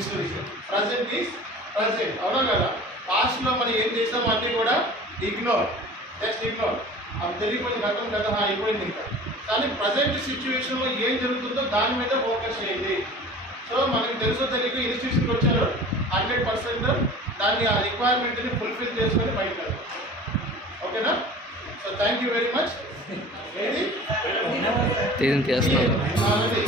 History. Present is present, అవునా కదా? పాస్ట్లో మనం ఏం చేసామో అన్నీ కూడా ఇగ్నోర్, జస్ట్ ఇగ్నోర్. అది తెలియకపోతే గతం కదా అయిపోయింది ఇంకా. కానీ ప్రజెంట్ సిచ్యువేషన్లో ఏం జరుగుతుందో దాని మీద ఫోకస్ చేయండి. సో మనకి తెలుసో తెలియక ఇన్స్టిట్యూషన్కి వచ్చారు, 100% దాన్ని ఆ రిక్వైర్మెంట్ని ఫుల్ఫిల్ చేసుకొని బయటకు వెళ్తాం. ఓకేనా? So thank you very much. ఏది చేస్తున్నాను అందరూ